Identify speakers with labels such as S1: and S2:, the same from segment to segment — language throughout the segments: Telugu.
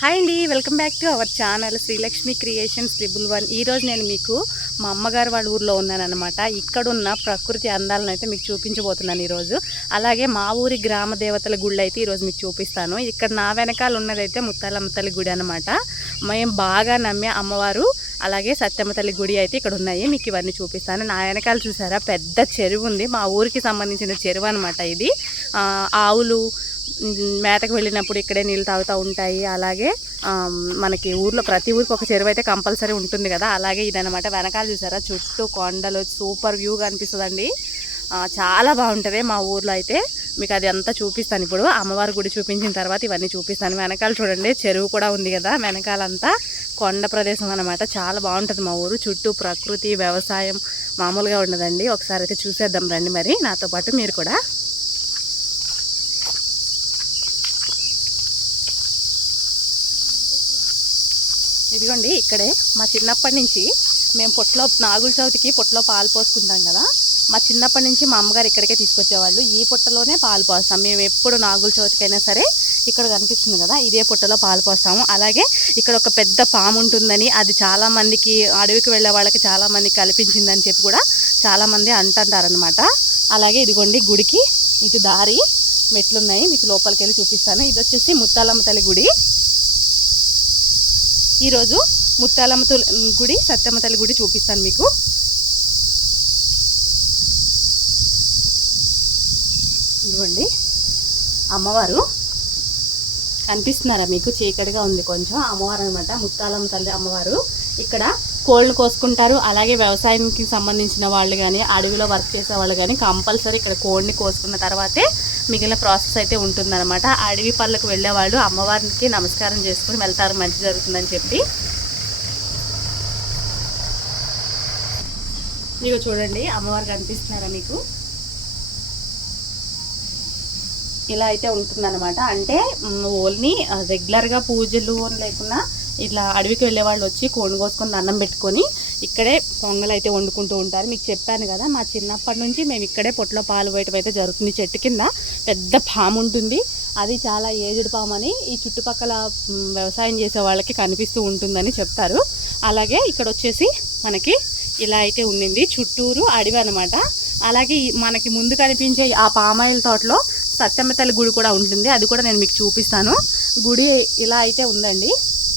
S1: హాయ్ అండి welcome back to our channel Srilakshmi creations triple one. ఈరోజు నేను మీకు మా అమ్మగారు వాళ్ళ ఊర్లో ఉన్నానమాట ఇక్కడున్న ప్రకృతి అందాలను అయితే మీకు చూపించబోతున్నాను ఈరోజు. అలాగే మా ఊరి గ్రామ దేవతల గుళ్ళు అయితే ఈరోజు మీకు చూపిస్తాను. ఇక్కడ నా వెనకాల ఉన్నదైతే ముత్తాలమ్మ తల్లి గుడి అనమాట మేము బాగా నమ్మే అమ్మవారు అలాగే సత్యమ్మ తల్లి గుడి అయితే ఇక్కడ ఉన్నాయి. మీకు ఇవన్నీ చూపిస్తాను. నా వెనకాల చూసారా? పెద్ద చెరువు ఉంది. మా ఊరికి సంబంధించిన చెరువు అనమాట ఇది. ఆవులు మేతకు వెళ్ళినప్పుడు ఇక్కడే నీళ్ళు తాగుతూ ఉంటాయి. అలాగే మనకి ఊర్లో ప్రతి ఊరికి ఒక చెరువు అయితే కంపల్సరీ ఉంటుంది కదా. అలాగే ఇదనమాట వెనకాల చూసారా? చుట్టూ కొండలు సూపర్ వ్యూ కనిపిస్తుందండి. చాలా బాగుంటుంది మా ఊర్లో అయితే. మీకు అది అంతా చూపిస్తాను ఇప్పుడు. అమ్మవారి గుడి చూపించిన తర్వాత ఇవన్నీ చూపిస్తాను. వెనకాల చూడండి చెరువు కూడా ఉంది కదా వెనకాలంతా. కొండ ప్రదేశం అనమాట చాలా బాగుంటుంది మా ఊరు. చుట్టూ ప్రకృతి వ్యవసాయం మామూలుగా ఉండదండి. ఒకసారి అయితే చూసేద్దాం రండి మరి. నాతో పాటు మీరు కూడా. ఇదిగోండి ఇక్కడే మా చిన్నప్పటి నుంచి మేము పొట్లో నాగుల చవితికి పొట్లో పాలు పోసుకుంటాం కదా. మా చిన్నప్పటి నుంచి మా అమ్మగారు ఇక్కడికే తీసుకొచ్చేవాళ్ళు. ఈ పొట్టలోనే పాలు పోస్తాం. మేము ఎప్పుడు నాగుల చవితికైనా సరే ఇక్కడ కనిపిస్తుంది కదా ఇదే పొట్టలో పాలు పోస్తాము. అలాగే ఇక్కడ ఒక పెద్ద పాము ఉంటుందని అది చాలామందికి అడవికి వెళ్ళే వాళ్ళకి చాలామందికి కల్పించిందని చెప్పి కూడా చాలామంది అంటుంటారనమాట అలాగే ఇదిగోండి గుడికి ఇటు దారి మెట్లున్నాయి. మీకు లోపలికి వెళ్ళి చూపిస్తాను. ఇది వచ్చేసి ముత్తాలమ్మ తల్లి గుడి. ఈరోజు ముత్తాలమ్మ తల్లి గుడి సత్యమ్మ తల్లి గుడి చూపిస్తాను మీకు. ఇదిగోండి. అమ్మవారు. కనిపిస్తున్నారా మీకు? చీకటిగా ఉంది కొంచెం. అమ్మవారు అనమాట ముత్తాలమ్మ తల్లి అమ్మవారు. ఇక్కడ కోళ్ళు కోసుకుంటారు. అలాగే వ్యవసాయానికి సంబంధించిన వాళ్ళు కానీ అడవిలో వర్క్ చేసే వాళ్ళు కానీ కంపల్సరీ ఇక్కడ కోడిని కోసుకున్న తర్వాతే మిగిలిన ప్రాసెస్ అయితే ఉంటుందన్నమాట. అడవి పళ్ళకు వెళ్ళే వాళ్ళు అమ్మవారికి నమస్కారం చేసుకుని వెళ్తారు. మంచి జరుగుతుందని చెప్పి. మీకు చూడండి అమ్మవారు కనిపిస్తున్నారా మీకు? ఇలా అయితే ఉంటుందన్నమాట. అంటే ఓన్లీ రెగ్యులర్గా పూజలు అని లేకుండా ఇట్లా అడవికి వెళ్ళే వాళ్ళు వచ్చి కోడి కోసుకొని అన్నం పెట్టుకొని ఇక్కడే పొంగల్ అయితే వండుకుంటూ ఉంటారు. మీకు చెప్పాను కదా మా చిన్నప్పటి నుంచి మేము ఇక్కడే పొట్లో పాలు పోయటం అయితే జరుగుతుంది. చెట్టు కింద పెద్ద పాము ఉంటుంది. అది చాలా ఏజ్డ్ పాము అని ఈ చుట్టుపక్కల వ్యవసాయం చేసే వాళ్ళకి కనిపిస్తూ ఉంటుందని చెప్తారు. అలాగే ఇక్కడ వచ్చేసి మనకి ఇలా అయితే ఉండింది. చుట్టూరు అడవి అనమాట అలాగే మనకి ముందు కనిపించే ఆ పామాయిల్ తోటలో సత్యమ్మ తల్లి గుడి కూడా ఉంటుంది. అది కూడా నేను మీకు చూపిస్తాను. గుడి ఇలా అయితే ఉందండి.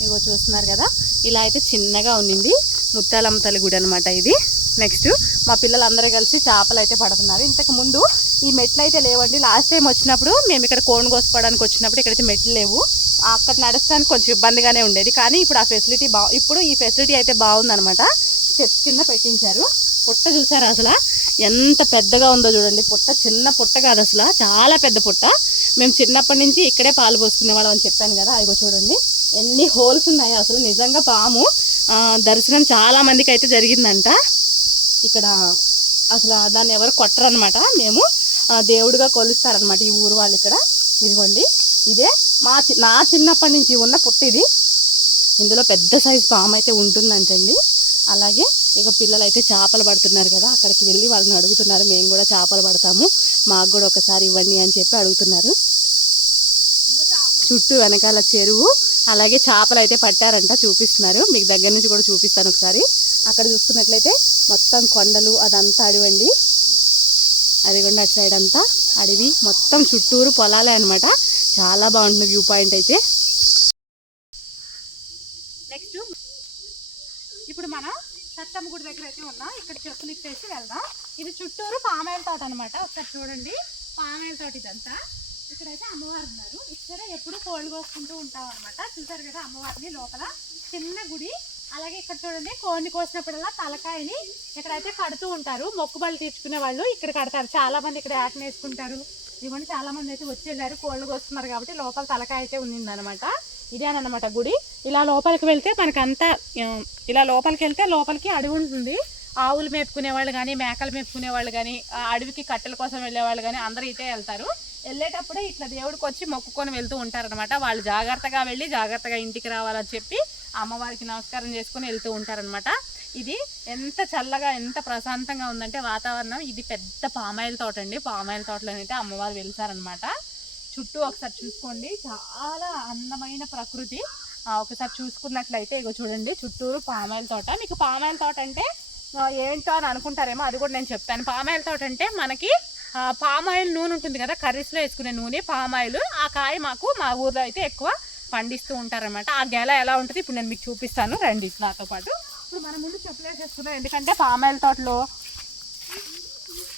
S1: ఇగో చూస్తున్నారు కదా ఇలా అయితే చిన్నగా ఉండింది ముత్తాలమ్మ తల్లి గుడి అనమాట ఇది. నెక్స్ట్ మా పిల్లలందరూ కలిసి చేపలు అయితే పడుతున్నారు. ఇంతకు ముందు ఈ మెట్లు అయితే లేవండి. లాస్ట్ టైం వచ్చినప్పుడు మేము ఇక్కడ కోన్ కోసుకోవడానికి వచ్చినప్పుడు ఇక్కడైతే మెట్లు లేవు. అక్కడ నడచడానికి కొంచెం ఇబ్బందిగానే ఉండేది. కానీ ఇప్పుడు ఆ ఫెసిలిటీ బా ఇప్పుడు ఈ ఫెసిలిటీ అయితే బాగుందనమాట స్టెప్స్ కింద పెట్టించారు. పుట్ట చూసారు అసలు? ఎంత పెద్దగా ఉందో చూడండి. పుట్ట చిన్న పుట్ట కాదు అసలు. చాలా పెద్ద పుట్ట. మేము చిన్నప్పటి నుంచి ఇక్కడే పాలు పోసుకునేవాళ్ళం అని చెప్పాను కదా. అదిగో చూడండి. ఎన్ని హోల్స్ ఉన్నాయి అసలు నిజంగా పాము దర్శనం చాలా మందికి అయితే జరిగిందంట. ఇక్కడ అసలు దాన్ని ఎవరు కొట్టరనమాట మేము దేవుడిగా కొలుస్తారనమాట ఈ ఊరు వాళ్ళు ఇక్కడ. ఇదిగోండి ఇదే మా చి- నా చిన్నప్పటి నుంచి ఉన్న పుట్ట ఇది ఇందులో పెద్ద సైజు పాము అయితే ఉంటుందంటండి. అలాగే ఇక పిల్లలు అయితే చేపలు పడుతున్నారు కదా అక్కడికి వెళ్ళి వాళ్ళని అడుగుతున్నారు. మేము కూడా చేపలు పడతాము మాకు కూడా ఒకసారి ఇవ్వండి అని చెప్పి అడుగుతున్నారు. చుట్టూ వెనకాల చెరువు అలాగే చేపలు అయితే పట్టారంట చూపిస్తున్నారు. మీకు దగ్గర నుంచి కూడా చూపిస్తాను ఒకసారి. అక్కడ చూసుకున్నట్లయితే మొత్తం కొండలు అదంతా అడవండి. అదిగోండి అటు సైడ్ అంతా. అడవి మొత్తం చుట్టూరు పొలాలే అనమాట చాలా బాగుంటుంది వ్యూ పాయింట్ అయితే. నెక్స్ట్ ఇప్పుడు మనం సత్తమ్మ గుడి దగ్గర అయితే ఉన్నాం. ఇక్కడ చెప్పులు ఇప్పేసి వెళ్దాం. ఇది చుట్టూరు పామాయిల తోట అనమాట ఒకసారి చూడండి. పామాయిల తోట ఇదంతా. ఇక్కడైతే అమ్మవారు ఉన్నారు ఇక్కడ ఎప్పుడు కోళ్ళు కోసుకుంటూ ఉంటాం అనమాట చూసారు కదా అమ్మవారిని లోపల చిన్న గుడి. అలాగే ఇక్కడ చూడండి కోడిని కోసినప్పుడల్లా తలకాయని ఇక్కడైతే కడుతూ ఉంటారు. మొక్కుబళ్ళు తీర్చుకునే వాళ్ళు ఇక్కడ కడతారు. చాలా మంది ఇక్కడ యాటన వేసుకుంటారు. ఇవన్నీ చాలా మంది అయితే వచ్చి వెళ్ళారు. కోళ్ళు కోస్తున్నారు కాబట్టి లోపల తలకాయ అయితే ఉందన్నమాట ఇదేనమాట గుడి. ఇలా లోపలికి వెళ్తే మనకు అంతా ఇలా లోపలికి వెళ్తే లోపలికి అడవి ఉంటుంది. ఆవులు మేపుకునే వాళ్ళు కానీ మేకలు మేపుకునే వాళ్ళు కానీ అడవికి కట్టెల కోసం వెళ్ళే వాళ్ళు కానీ అందరూ అయితే వెళ్తారు. వెళ్ళేటప్పుడే ఇట్లా దేవుడికి వచ్చి మొక్కుకొని వెళ్తూ ఉంటారనమాట వాళ్ళు జాగ్రత్తగా వెళ్ళి జాగ్రత్తగా ఇంటికి రావాలని చెప్పి అమ్మవారికి నమస్కారం చేసుకొని వెళ్తూ ఉంటారనమాట ఇది ఎంత చల్లగా ఎంత ప్రశాంతంగా ఉందంటే వాతావరణం ఇది పెద్ద పామాయిల్ తోట అండి. పామాయిల్ తోటలోనైతే అమ్మవారు వెళ్తారనమాట చుట్టూ ఒకసారి చూసుకోండి. చాలా అందమైన ప్రకృతి. ఒకసారి చూసుకున్నట్లయితే ఇగో చూడండి. చుట్టూరు పామాయిల్ తోట. మీకు పామాయిల్ తోట అంటే ఏంటో అని అనుకుంటారేమో అది కూడా నేను చెప్తాను. పామాయిల్ తోట అంటే మనకి పామ్ ఆయిల్ నూనె ఉంటుంది కదా కర్రీస్లో వేసుకునే నూనె పామ్ ఆయిల్. ఆ కాయ మాకు మా ఊర్లో అయితే ఎక్కువ పండిస్తూ ఉంటారనమాట ఆ గెల ఎలా ఉంటుంది ఇప్పుడు నేను మీకు చూపిస్తాను. రండి నాతో పాటు. ఇప్పుడు మనం ముందు చెప్పులేసేసుకున్నాం ఎందుకంటే పామ్ ఆయిల్ తోటలో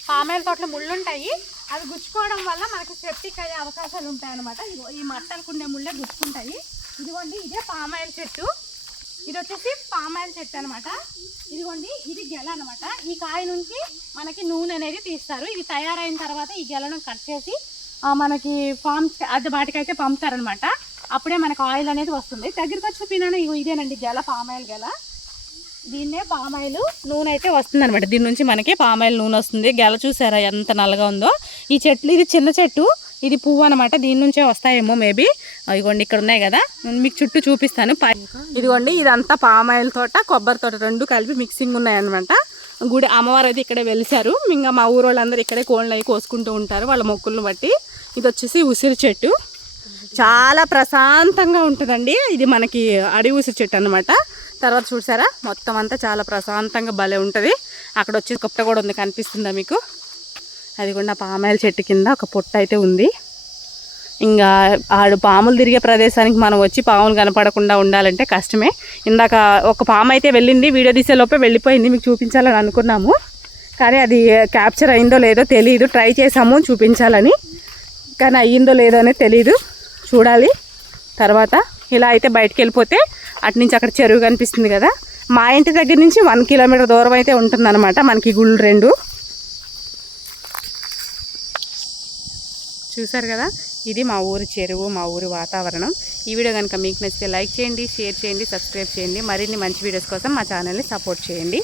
S1: పామాయిల్ తోటలో ముళ్ళు ఉంటాయి. అవి గుచ్చుకోవడం వల్ల మనకి సెప్టిక్ అయ్యే అవకాశాలు ఉంటాయి అనమాట ఈ మట్టలకు కుండే ముళ్ళే గుచ్చుకుంటాయి. ఇదిగోండి ఇదే పామాయిల్ చెట్టు. ఇది వచ్చేసి పామ్ ఆయిల్ చెట్టు అనమాట ఇదిగోండి ఇది గెల అనమాట ఈ కాయ నుంచి మనకి నూనె అనేది తీస్తారు. ఇది తయారైన తర్వాత ఈ గెలను కట్ చేసి మనకి ఫామ్ అది వాటికైతే పంపుతారనమాట అప్పుడే మనకు ఆయిల్ అనేది వస్తుంది. దగ్గరికి వచ్చి చూపినాను ఇదేనండి గెల పామ్ ఆయిల్ గెల. దీన్నే పామ్ ఆయిల్ నూనె అయితే వస్తుంది అనమాట దీని నుంచి మనకి పామ్ ఆయిల్ నూనె వస్తుంది. గెల చూసారా ఎంత నల్లగా ఉందో. ఈ చెట్లు ఇది చిన్న చెట్టు. ఇది పువ్వు అనమాట దీని నుంచే వస్తాయేమో మేబీ ఇదిగోండి ఇక్కడ ఉన్నాయి కదా. నేను మీకు చుట్టూ చూపిస్తాను. ఇదిగోండి ఇదంతా పామాయిల్ తోట కొబ్బరి తోట రెండు కలిపి మిక్సింగ్ ఉన్నాయన్నమాట. గుడి అమ్మవారు అయితే ఇక్కడే వెలిసారు ఇంకా మా ఊరు వాళ్ళందరూ ఇక్కడే కోళ్ళు అవి కోసుకుంటూ ఉంటారు వాళ్ళ మొక్కులను బట్టి. ఇది వచ్చేసి ఉసిరి చెట్టు. చాలా ప్రశాంతంగా ఉంటుందండి. ఇది మనకి అడవి ఉసిరి చెట్టు అనమాట తర్వాత చూసారా? మొత్తం అంతా చాలా ప్రశాంతంగా భలే ఉంటుంది. అక్కడ వచ్చి కుప్ప కూడా ఉంది కనిపిస్తుందా మీకు? అది కూడా పామాయిల చెట్టు కింద ఒక పొట్ట అయితే ఉంది. ఇంకా ఆడు పాములు తిరిగే ప్రదేశానికి మనం వచ్చి పాములు కనపడకుండా ఉండాలంటే కష్టమే. ఇందాక ఒక పాము అయితే వెళ్ళింది వీడియో తీసే లోపే వెళ్ళిపోయింది మీకు చూపించాలని అనుకున్నాము. కానీ అది క్యాప్చర్ అయిందో లేదో తెలియదు ట్రై చేసాము చూపించాలని. కానీ అయ్యిందో లేదో అనేది తెలియదు చూడాలి. తర్వాత ఇలా అయితే బయటికి వెళ్ళిపోతే అటు నుంచి అక్కడ చెరువు కనిపిస్తుంది కదా. మా ఇంటి దగ్గర నుంచి వన్ కిలోమీటర్ దూరం అయితే ఉంటుందన్నమాట మనకి గుళ్ళు రెండు. చూసారు కదా? ఇది మా ఊరి చెరువు మా ఊరి వాతావరణం. ఈ వీడియో కనుక మీకు నచ్చితే లైక్ చేయండి షేర్ చేయండి సబ్స్క్రైబ్ చేయండి. మరిన్ని మంచి వీడియోస్ కోసం మా ఛానల్ని సపోర్ట్ చేయండి.